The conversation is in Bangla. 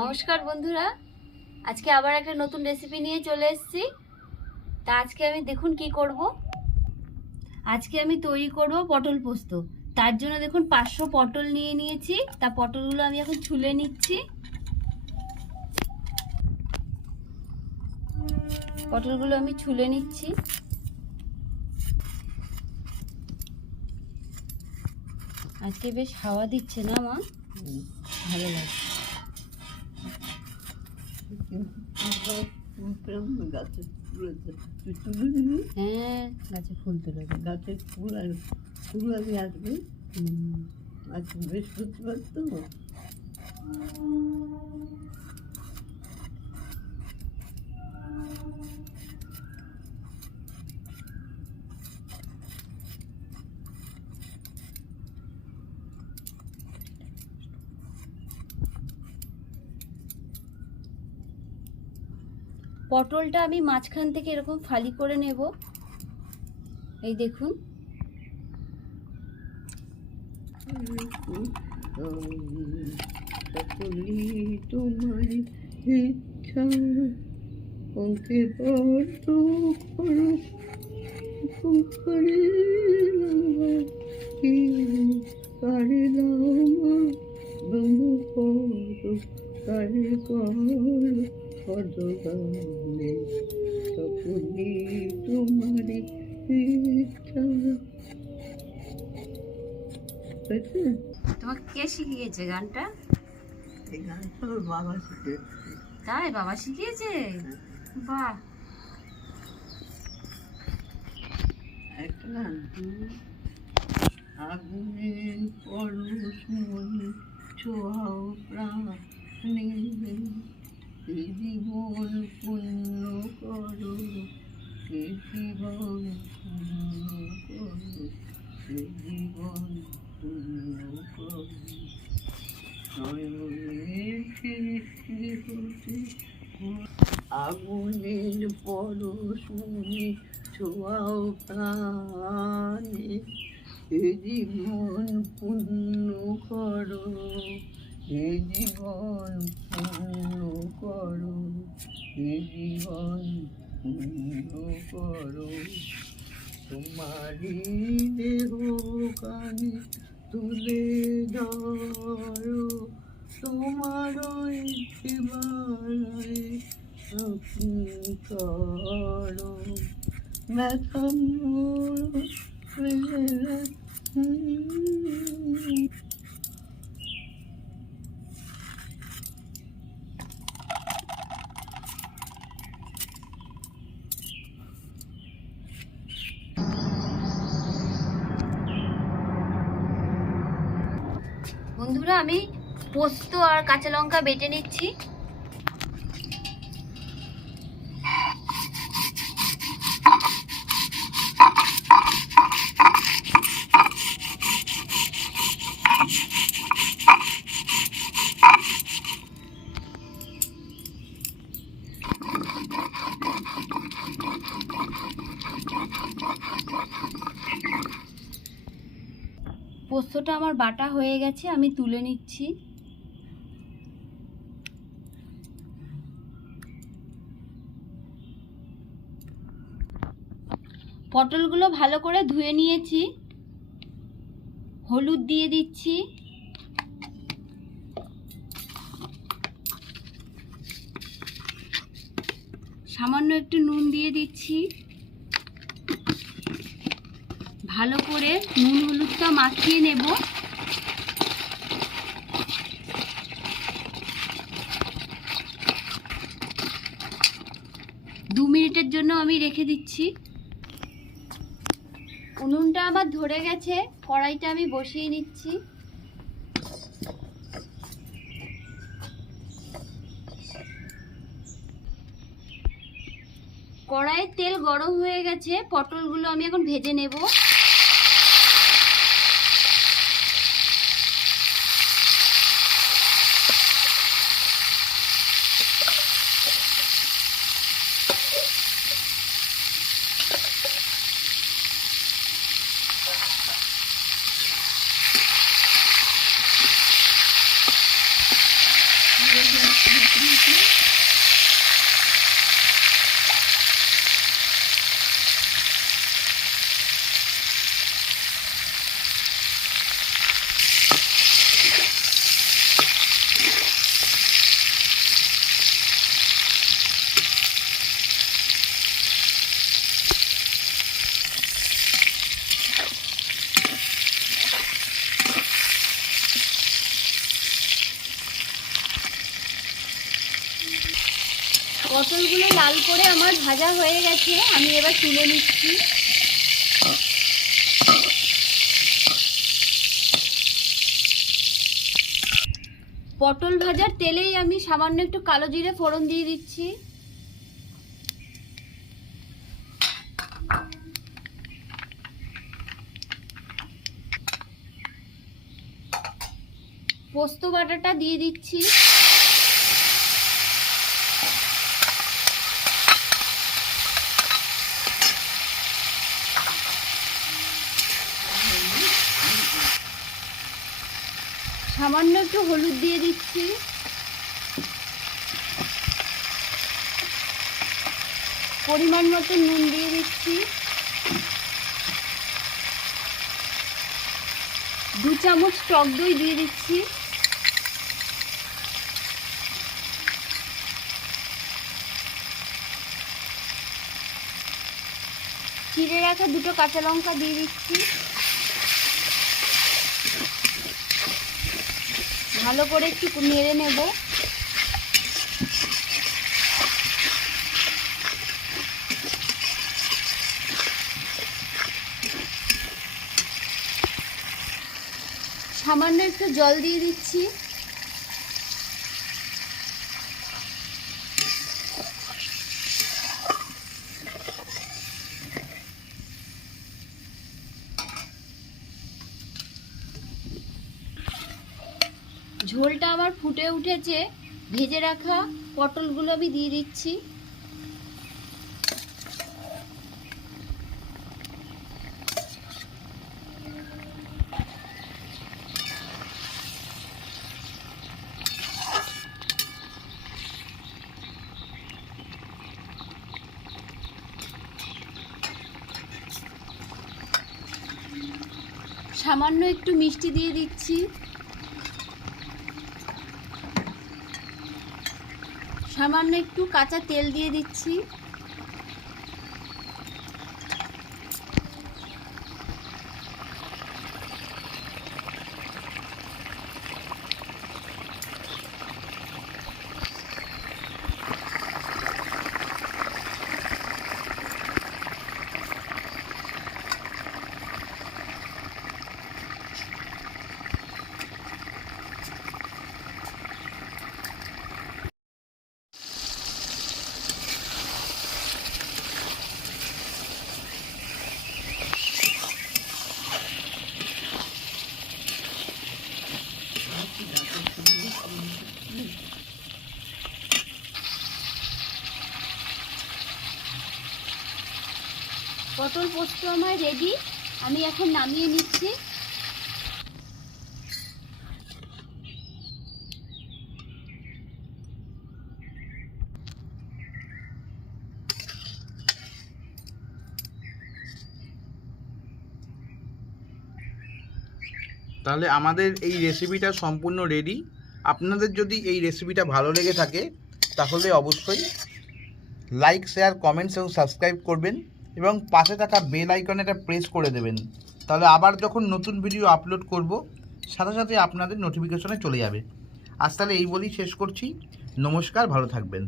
নমস্কার বন্ধুরা। আজকে আবার একটা নতুন রেসিপি নিয়ে চলে এসেছি। তা আজকে আমি দেখুন কি করব। আজকে আমি তৈরি করব পটল পোস্ত। তার জন্য দেখুন পাঁচশো পটল নিয়ে নিয়েছি। তা পটলগুলো আমি এখন ছুলে নিচ্ছি। পটলগুলো আমি ছুলে নিচ্ছি। আজকে বেশ হাওয়া দিচ্ছে না মা? ভালো লাগছে। গাছের ফুল তুই তুলে নিবি হ্যাঁ গাছে ফুল তুলে দেবো। গাছের ফুল আর ফুল আগে আসবে আচ্ছা বৃহস্পতিবার তো? পটলটা আমি মাঝখান থেকে এরকম ফালি করে নেব। এই দেখুন। তোমার ইচ্ছা কারে পদগানে সকলি তোমার তোমাকে কে শিখিয়েছে গানটা? এই গানটা ওর বাবা শিখে তাই বাবা শিখিয়েছে? বাহ। একটা গান। আগুনের পরশ মনি ছোঁয়াও প্রাণে। এ জীবন পূর্ণ করো এ জীবন পূর্ণ করো। এ জীবন পূর্ণ করো আগুনের পরশ মনে ছোঁয়াও প্রাণে এ জীবন পূর্ণ করো। এ জীবন পূর্ণ করো, এ জীবন পূর্ণ করো। তোমারই দেহ কানে তুলে ধরো, তোমার জীবনে করো। ব্যথা বন্ধুরা আমি পোস্ত আর কাঁচা লঙ্কা বেটে নিচ্ছি। পোস্তটা আমার বাটা হয়ে গেছে, আমি তুলে নিচ্ছি। পটলগুলো ভালো করে ধুয়ে নিয়েছি। হলুদ দিয়ে দিচ্ছি। সামান্য একটু নুন দিয়ে দিচ্ছি। ভালো করে নুন হলুদটা মাখিয়ে নেব। দু মিনিটের জন্য আমি রেখে দিচ্ছি। উনুনটা আমার ধরে গেছে, কড়াইটা আমি বসিয়ে নিচ্ছি। কড়াইয়ের তেল গরম হয়ে গেছে, পটলগুলো আমি এখন ভেজে নেব। পটলগুলো লাল করে আমার ভাজা হয়ে গেছে, আমি এবার তুলে নিচ্ছি। পটল ভাজার তেলেই আমি সামান্য একটু কালো জিরে ফোড়ন দিয়ে দিচ্ছি। পোস্ত বাটাটা দিয়ে দিচ্ছি। সামান্য একটু হলুদ দিয়ে দিচ্ছি। পরিমাণ মতো নুন দিয়ে দিচ্ছি। দু চামচ টক দই দিয়ে দিচ্ছি। চিড়ে রাখা দুটো কাঁচা লঙ্কা দিয়ে দিচ্ছি। ভালো করে একটু নেড়ে নেব। সামান্য একটু জল দিয়ে দিচ্ছি। ঝোলটা আমার ফুটে উঠেছে, ভেজে রাখা পটলগুলো আমি দিয়ে দিচ্ছি। সামান্য একটু মিষ্টি দিয়ে দিচ্ছি। সামান্য একটু কাঁচা তেল দিয়ে দিচ্ছি। পটল পোস্ত আমার রেডি আমি এখন নামিয়ে নিচ্ছি। তাহলে আমাদের এই রেসিপিটা সম্পূর্ণ রেডি আপনাদের যদি এই রেসিপিটা ভালো লেগে থাকে, তাহলে অবশ্যই লাইক শেয়ার কমেন্টস এবং সাবস্ক্রাইব করবেন। এবং পাশে থাকা বেল আইকনেটা প্রেস করে দেবেন। তাহলে আবার যখন নতুন ভিডিও আপলোড করব, সাথে সাথে আপনাদের নোটিফিকেশনে চলে যাবে। আজ তাহলে এই বলেই শেষ করছি। নমস্কার, ভালো থাকবেন।